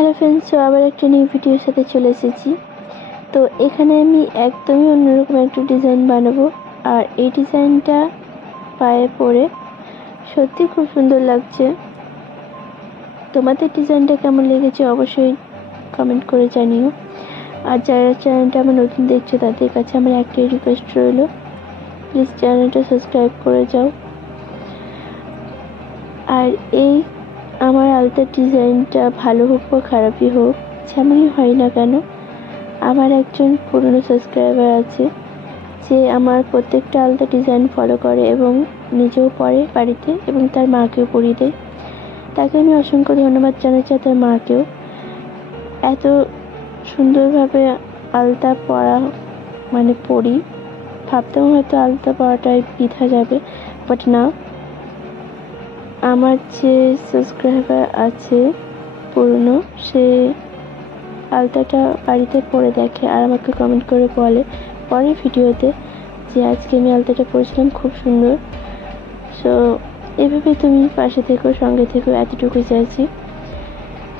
Hello friends, তো আবার একটা নিউ ভিডিওর সাথে চলে এসেছি। তো এখানে আমি একদমই অন্যরকম একটা ডিজাইন বানাবো, আর এই ডিজাইনটা পায়ে পরে সত্যি খুব সুন্দর লাগছে। তোমাদের ডিজাইনটা কেমন লেগেছে অবশ্যই কমেন্ট করে জানিও। আর যারা চ্যানেলটা আমার নতুন দেখছো তাদের কাছে আমার একটাই রিকোয়েস্ট রইল, প্লিজ চ্যানেলটা সাবস্ক্রাইব করে যাও। আর এই আমার আলতার ডিজাইনটা ভালো হোক বা খারাপই হোক, যেমনই হয় না কেন, আমার একজন পুরনো সাবস্ক্রাইবার আছে যে আমার প্রত্যেকটা আলতা ডিজাইন ফলো করে এবং নিজেও পরে বাড়িতে এবং তার মাকেও পরিয়ে দেয়। তাকে আমি অসংখ্য ধন্যবাদ জানাচ্ছি। তার মাকেও এত সুন্দরভাবে আলতা পরা পরি, ভাবতাম হয়তো আলতা পরাটাই বৃথা যাবে, বাট না, আমার যে সাবস্ক্রাইবার আছে পুরনো, সে আলতাটা বাড়িতে পরে দেখে আর আমাকে কমেন্ট করে বলে পরের ভিডিওতে যে আজকে আমি আলতাটা পরেছিলাম, খুব সুন্দর। সো এভাবে তুমি পাশে থেকো, সঙ্গে থেকো, এতটুকুই চাইছি।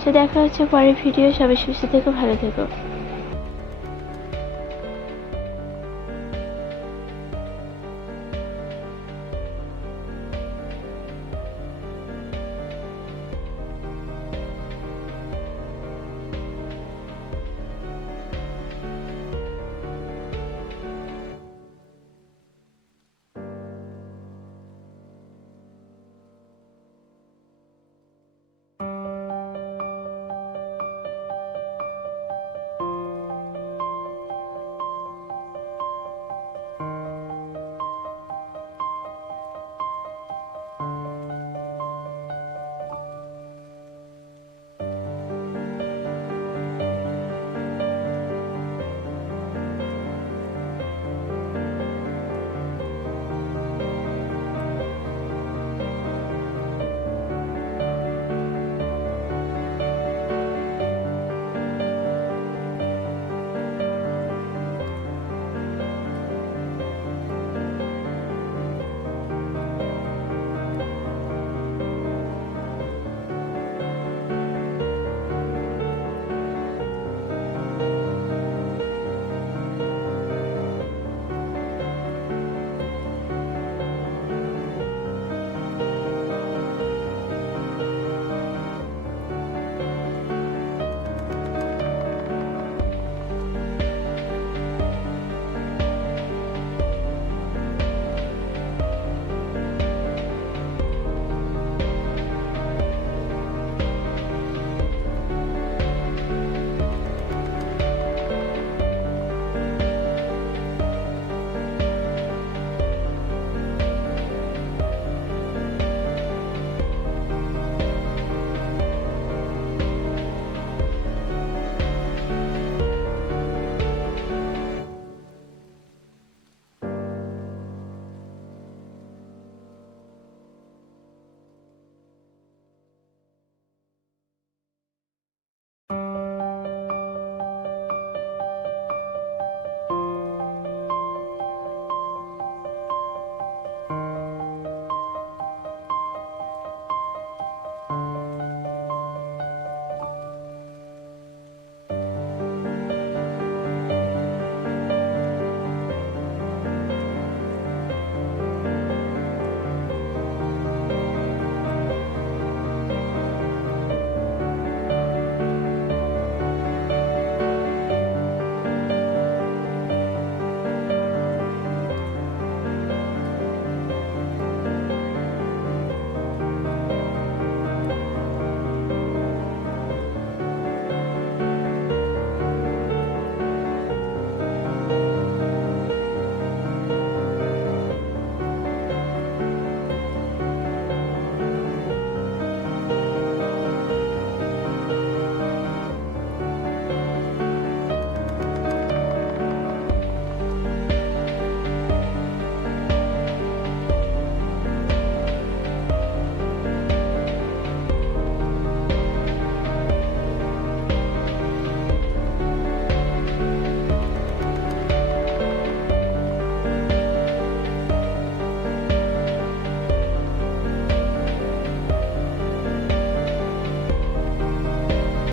সো দেখা হচ্ছে পরের ভিডিও। সবাই সুস্থ থেকো, ভালো থেকো।